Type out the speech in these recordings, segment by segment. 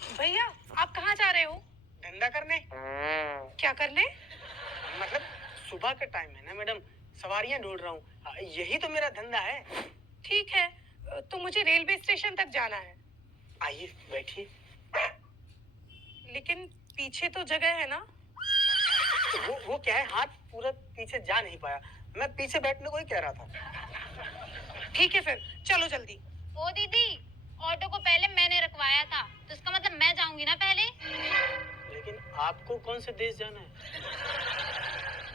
भैया, आप कहाँ जा रहे हो? धंधा करने। क्या करने? मतलब सुबह का टाइम है ना मैडम, सवारियां ढूंढ रहा हूँ, यही तो मेरा धंधा है। ठीक है, तो मुझे रेलवे स्टेशन तक जाना है। आइए बैठिए। लेकिन पीछे तो जगह है ना? वो क्या है, हाथ पूरा पीछे जा नहीं पाया, मैं पीछे बैठने को ही कह रहा था। ठीक है फिर, चलो जल्दी। ओ दीदी, ऑटो को पहले मैंने रखवाया था, तो इसका मतलब मैं जाऊंगी ना पहले। लेकिन आपको कौन से देश जाना है?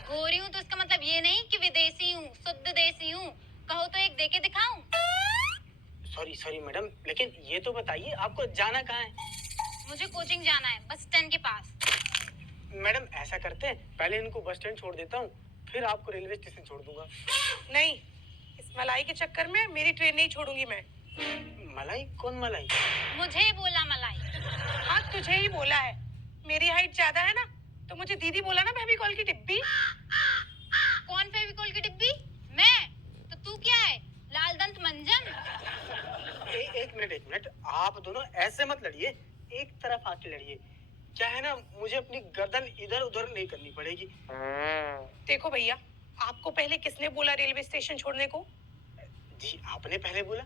गोरी हूँ तो इसका मतलब ये नहीं कि विदेशी हूँ, शुद्ध देसी हूँ। कहो तो एक देके दिखाऊं? सॉरी सॉरी मैडम, लेकिन ये तो बताइए आपको जाना कहाँ है? मुझे कोचिंग जाना है, बस स्टैंड के पास। मैडम ऐसा करते हैं, पहले इनको बस स्टैंड छोड़ देता हूँ, फिर आपको रेलवे स्टेशन छोड़ दूंगा। नहीं, इस मलाई के चक्कर में मेरी ट्रेन नहीं छोड़ूंगी मैं। मलाई? कौन मलाई? मुझे बोला मलाई। हाँ, तुझे ही बोला है। मेरी हाइट ज्यादा है ना, तो मुझे दीदी बोला ना, फेविकॉल की डिब्बी। कौन फेविकॉल की डिब्बी? मैं? तो तू क्या है, लाल दंत मंजन? एक मिनट, आप दोनों ऐसे मत लड़िए, एक तरफ आके लड़िए। क्या है ना, मुझे अपनी गर्दन इधर उधर नहीं करनी पड़ेगी। देखो भैया, आपको पहले किसने बोला रेलवे स्टेशन छोड़ने को? जी आपने पहले बोला।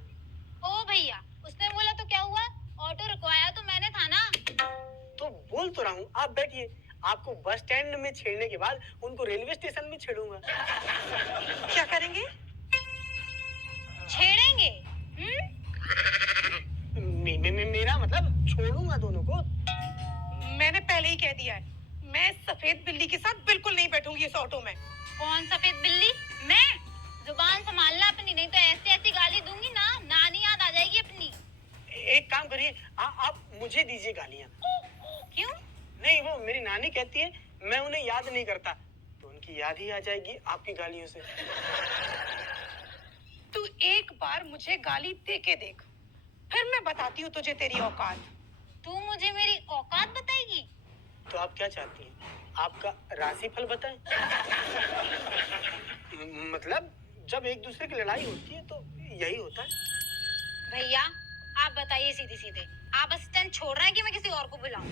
ओ भैया, उसने बोला तो क्या हुआ? ऑटो रुकवाया तो मैंने था ना। तो बोल तो रहा हूँ, आप बैठिए, आपको बस स्टैंड में छेड़ने के बाद उनको रेलवे स्टेशन में छेड़ूंगा। क्या करेंगे? छेड़ेंगे? मेरा मतलब छोड़ूंगा दोनों को। मैंने पहले ही कह दिया है, मैं सफेद बिल्ली के साथ बिल्कुल नहीं बैठूंगी इस ऑटो में। कौन सफेद बिल्ली? मैं? जुबान संभालना अपनी, नहीं तो ऐसी ऐसी गाली दूंगी ना, नानी याद आ जाएगी अपनी। एक काम करिए, आप मुझे दीजिए गालियाँ। क्यों? नहीं, वो मेरी नानी कहती है मैं उन्हें याद नहीं करता, तो उनकी याद ही आ जाएगी आपकी गालियों से। तू एक बार मुझे गाली दे के देख, फिर मैं बताती हूँ तुझे तेरी औकात। तू मुझे मेरी औकात बताएगी? तो आप क्या चाहती हैं, आपका राशिफल बताएं? मतलब जब एक दूसरे की लड़ाई होती है तो यही होता है। भैया, आप बताइए सीधे सीधे, आप बस स्टैंड छोड़ रहे हैं कि मैं किसी और को बुलाऊं?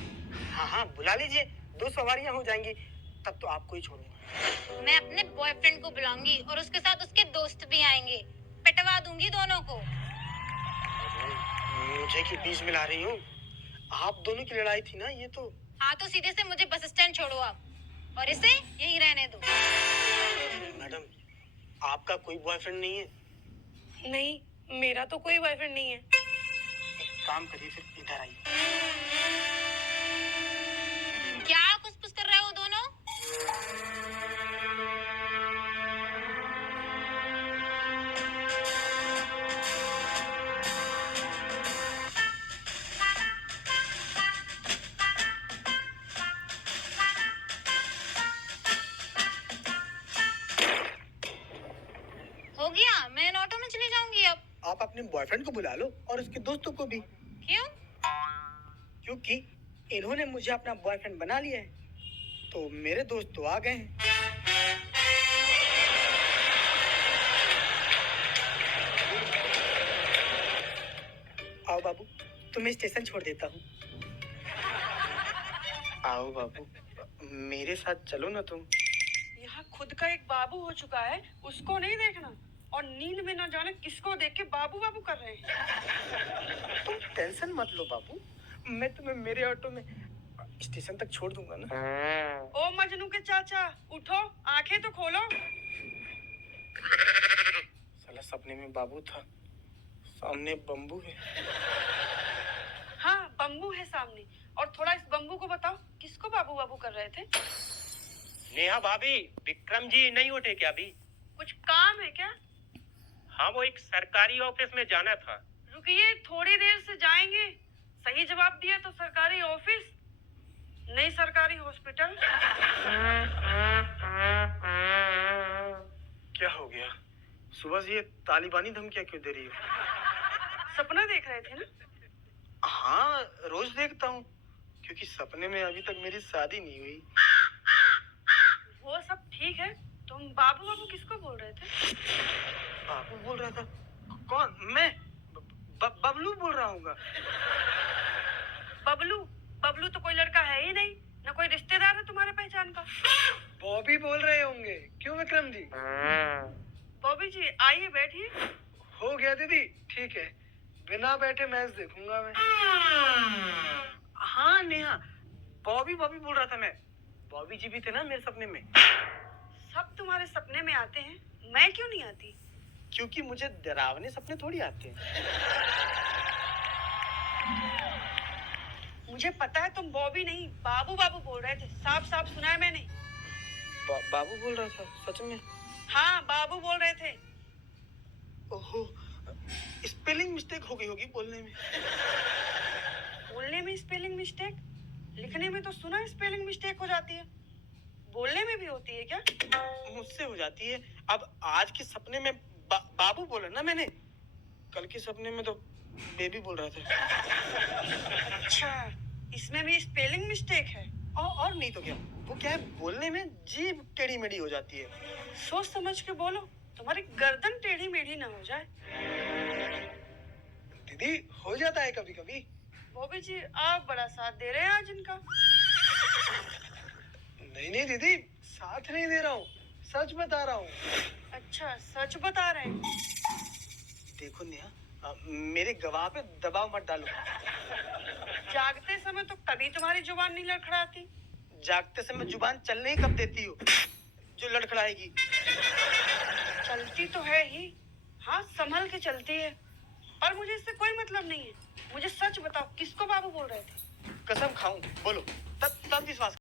हाँ हाँ बुला लीजिए, 2 सवारियां हो जाएंगी, तब तो आपको ही छोड़ूंगा। मैं अपने बॉयफ्रेंड को बुलाऊंगी और उसके साथ उसके दोस्त भी आएंगे, पिटवा दूंगी दोनों को। मुझे क्यों बीच में ला रही हूँ, आप दोनों की लड़ाई थी ना ये तो। हाँ तो सीधे से मुझे बस स्टैंड छोड़ो आप, और इसे यहीं रहने दो। मैडम आपका कोई बॉयफ्रेंड नहीं है? नहीं, मेरा तो कोई बॉयफ्रेंड नहीं है। एक काम करिए, फिर इधर आइए। क्या कुछ कर रहे हो दोनों? हो गया, मैं इन ऑटो में चली जाऊंगी अब। आप अपने बॉयफ्रेंड को बुला लो और उसके दोस्तों को भी। क्यों? क्योंकि इन्होंने मुझे अपना बॉयफ्रेंड बना लिया है, तो मेरे दोस्त तो आ गए हैं। आओ बाबू, तुम्हें स्टेशन छोड़ देता हूँ। आओ बाबू, मेरे साथ चलो ना तुम। यहाँ खुद का एक बाबू हो चुका है, उसको नहीं देखना, और नींद में ना जाने किसको देख के बाबू बाबू कर रहे हैं। तुम टेंशन मत लो बाबू, मैं तुम्हें मेरे ऑटो में स्टेशन तक छोड़ दूंगा ना। ओ मजनू के चाचा, उठो, आंखें तो खोलो। साला सपने में बाबू था, सामने बम्बू है। हाँ, बम्बू है सामने, और थोड़ा इस बम्बू को बताओ किसको बाबू बाबू कर रहे थे। नेहा भाभी, विक्रम जी नहीं उठे क्या अभी? कुछ काम है क्या? हाँ, वो एक सरकारी ऑफिस में जाना था। रुकिए, थोड़ी देर से जाएंगे। सही जवाब दिया तो सरकारी ऑफिस, नहीं सरकारी हॉस्पिटल। क्या हो गया, सुबह से ये तालिबानी धमकियां क्यों दे रही हो? सपना देख रहे थे ना? हाँ रोज देखता हूँ, क्योंकि सपने में अभी तक मेरी शादी नहीं हुई। वो सब ठीक है, तुम बाबू बाबू किसको बोल रहे थे? बाबू बोल रहा था? कौन? मैं? बबलू बोल रहा हूँ। बबलू बबलू तो कोई लड़का है ही नहीं, ना कोई रिश्तेदार है तुम्हारे पहचान का। बॉबी बोल रहे होंगे, क्यों विक्रम जी? बॉबी जी आइए बैठिए। हो गया दीदी, ठीक है, बिना बैठे मैच देखूंगा मैं। हाँ नेहा, बॉबी बॉबी बोल रहा था मैं। बॉबी जी भी थे ना मेरे सपने में। सब तुम्हारे सपने में आते हैं, मैं क्यों नहीं आती? क्योंकि मुझे डरावने सपने थोड़ी आते हैं। मुझे पता है तुम बॉबी नहीं बाबू बाबू बोल रहे थे, साफ साफ सुना है मैंने। बाबू बोल रहा था सच में? हाँ बाबू बोल रहे थे। ओहो, स्पेलिंग मिस्टेक हो गई होगी बोलने में। बोलने में स्पेलिंग मिस्टेक? लिखने में तो सुना स्पेलिंग मिस्टेक हो जाती है, बोलने में भी होती है क्या? मुझसे हो जाती है। अब आज के सपने में बाबू बोला ना मैंने, कल के सपने में तो बेबी बोल रहा था। अच्छा, इसमें भी स्पेलिंग मिस्टेक है? और नहीं तो क्या, वो क्या है, बोलने में जीभ टेढ़ी मेढ़ी हो जाती है। सोच समझ के बोलो, तुम्हारी गर्दन टेढ़ी मेढ़ी ना हो जाए। दीदी हो जाता है कभी कभी। बॉबी जी आप बड़ा साथ दे रहे हैं आज इनका। नहीं दीदी, साथ नहीं दे रहा हूँ, सच बता रहा हूँ। अच्छा सच बता रहे हैं। देखो नेहा, मेरे गवाह पे दबाव मत डालो। जागते समय तो कभी तुम्हारी जुबान नहीं लड़खड़ाती। जागते समय जुबान चलने ही कब देती हो जो लड़खड़ाएगी? चलती तो है ही, हाँ संभल के चलती है, पर मुझे इससे कोई मतलब नहीं है। मुझे सच बताओ, किसको बाबू बोल रहे थे? कसम खाऊं, बोलो, तब विश्वास